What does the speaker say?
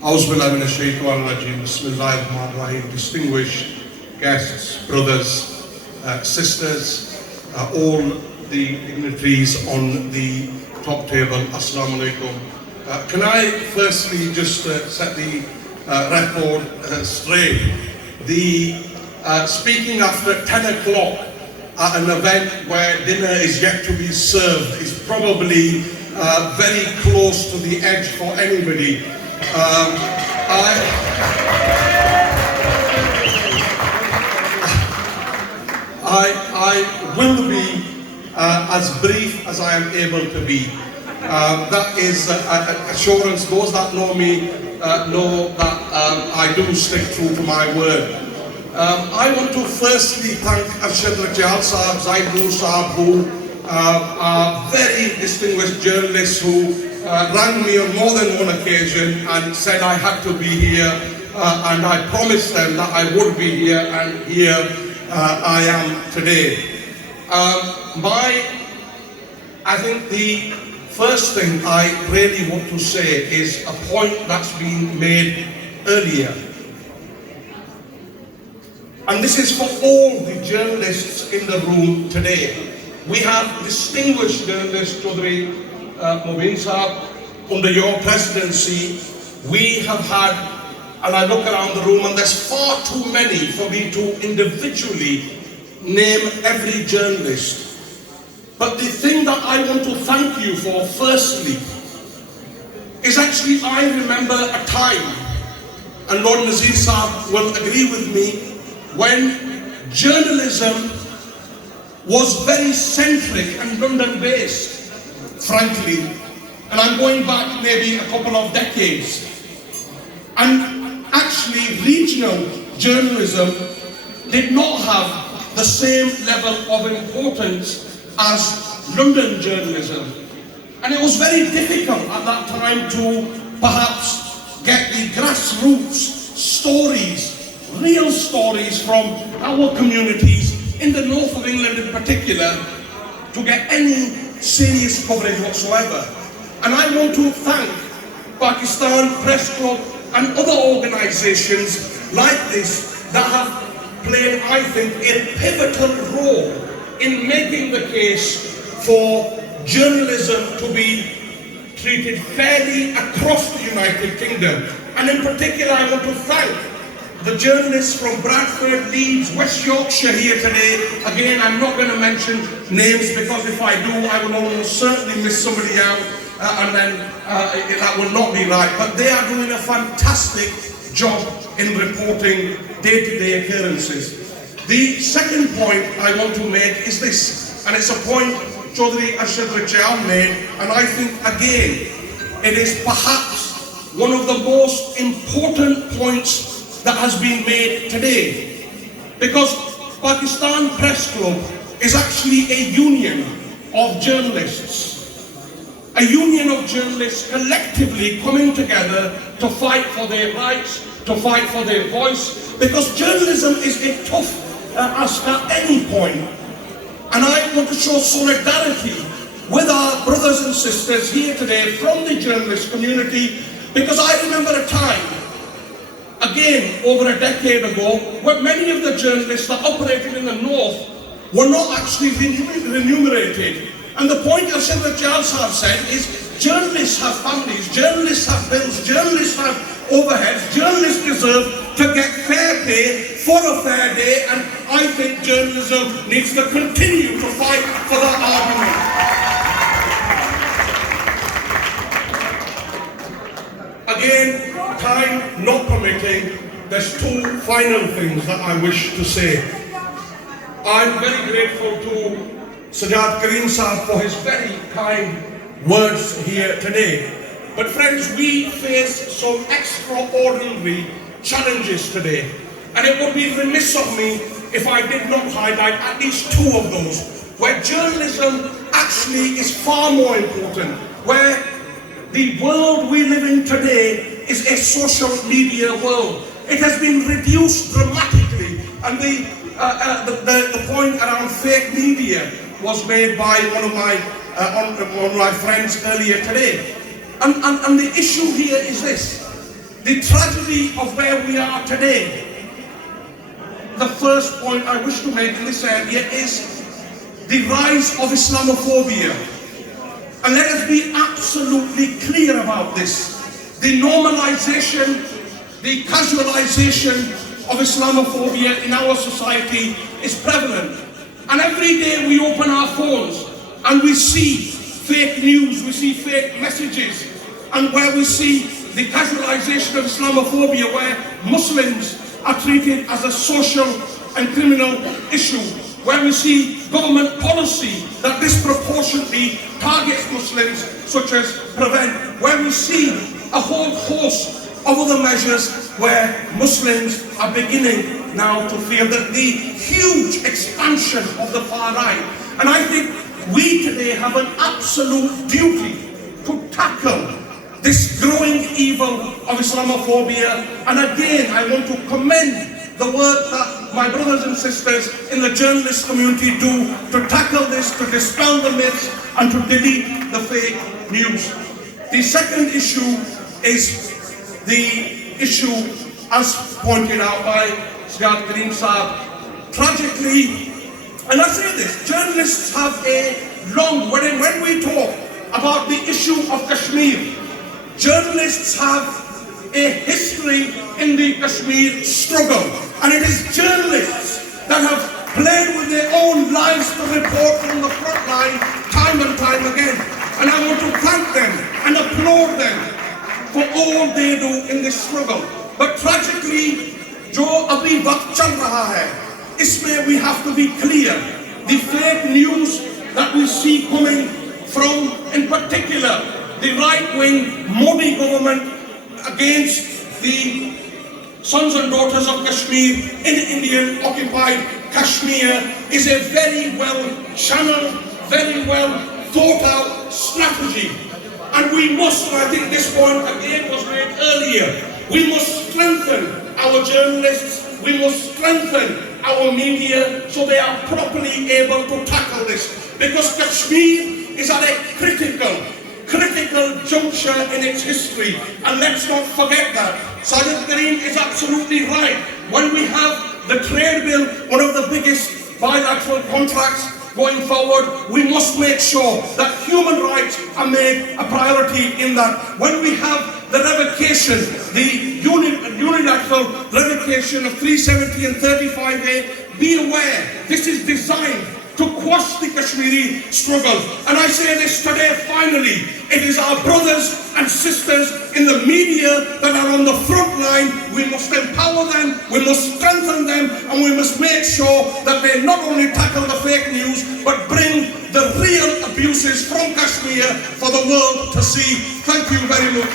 Auzubillahiminash-shaytanir-rajim. Bismillahir-rahmanir-rahim. Distinguished guests, brothers, sisters, all the dignitaries on the top table, Assalamu alaikum. Can I firstly just set the record straight? The speaking after 10 o'clock at an event where dinner is yet to be served is probably very close to the edge for anybody. I will be as brief as I am able to be. That is assurance. Those that know me know that I do stick true to my word. I want to firstly thank Arshad Rajal Sahab, Zaid Noor Sahab, who are very distinguished journalists who rang me on more than one occasion and said I had to be here, and I promised them that I would be here, and here I am today. I think the first thing I really want to say is a point that's been made earlier. And this is for all the journalists in the room today. We have distinguished journalists, Chaudhry Mubin Sahab, under your presidency. We have had, and I look around the room and there's far too many for me to individually name every journalist. But the thing that I want to thank you for firstly is actually I remember a time, and Lord Nazir Sahab will agree with me, when journalism was very centric and London based, frankly, and I'm going back maybe a couple of decades, and actually regional journalism did not have the same level of importance as London journalism, and it was very difficult at that time to perhaps get the grassroots stories, real stories from our communities in the north of England in particular, to get any serious coverage whatsoever. And I want to thank Pakistan Press Club and other organisations like this that have played, I think, a pivotal role in making the case for journalism to be treated fairly across the United Kingdom. And in particular, I want to thank the journalists from Bradford, Leeds, West Yorkshire here today. Again, I'm not going to mention names because if I do, I will almost certainly miss somebody out, and then that will not be right. But they are doing a fantastic job in reporting day-to-day occurrences. The second point I want to make is this, and it's a point Chaudhry Arshad Rajal made, and I think again, it is perhaps one of the most important points that has been made today, because Pakistan Press Club is actually a union of journalists, a union of journalists collectively coming together to fight for their rights, to fight for their voice, because journalism is a tough ask at any point. And I want to show solidarity with our brothers and sisters here today from the journalist community, because I remember a time, again, over a decade ago, where many of the journalists that operated in the north were not actually remunerated. And the point Arshad Rajal Sahab said is, journalists have families, journalists have bills, journalists have overheads, journalists deserve to get fair pay for a fair day, and I think journalism needs to continue to fight for that argument. Again, time not permitting, there's two final things that I wish to say. I'm very grateful to Sajjad Karim Sahab for his very kind words here today. But friends, we face some extraordinary challenges today. And it would be remiss of me if I did not highlight at least two of those, where journalism actually is far more important, where the world we live in today is a social media world. It has been reduced dramatically, and the point around fake media was made by one of my friends earlier today. And the issue here is this: the tragedy of where we are today, the first point I wish to make in this area is the rise of Islamophobia. And let us be absolutely clear about this. The normalization, the casualization of Islamophobia in our society is prevalent. And every day we open our phones and we see fake news, we see fake messages, and where we see the casualization of Islamophobia, where Muslims are treated as a social and criminal issue, where we see government policy that disproportionately targets Muslims, such as Prevent, where we see a whole host of other measures where Muslims are beginning now to feel that the huge expansion of the far right. And I think we today have an absolute duty to tackle this growing evil of Islamophobia. And again, I want to commend the work that my brothers and sisters in the journalist community do to tackle this, to dispel the myths, and to delete the fake news. The second issue is the issue, as pointed out by Syed Karim Saab. Tragically, and I say this, journalists have a long, when we talk about the issue of Kashmir, journalists have a history in the Kashmir struggle, and it is journalists that have played with their own lives to report from the front line time and time again. And I want to thank them and applaud them for all they do in this struggle. But tragically, jo abhi waqt chal raha hai, isme we have to be clear. The fake news that we see coming from, in particular, the right-wing Modi government against the sons and daughters of Kashmir in Indian occupied Kashmir, is a very well channeled, very well thought out strategy. And we must, and I think this point again was made earlier, we must strengthen our journalists, we must strengthen our media so they are properly able to tackle this. Because Kashmir is at a critical juncture in its history, and let's not forget that. Sajid Karim is absolutely right. When we have the trade bill, one of the biggest bilateral contracts going forward, we must make sure that human rights are made a priority in that. When we have the revocation, the unilateral revocation of 370 and 35A, be aware, this is designed to quash the Kashmiri struggle. And I say this today, finally, it is our brothers and sisters in the media that are on the front line. We must empower them, we must strengthen them, and we must make sure that they not only tackle the fake news, but bring the real abuses from Kashmir for the world to see. Thank you very much.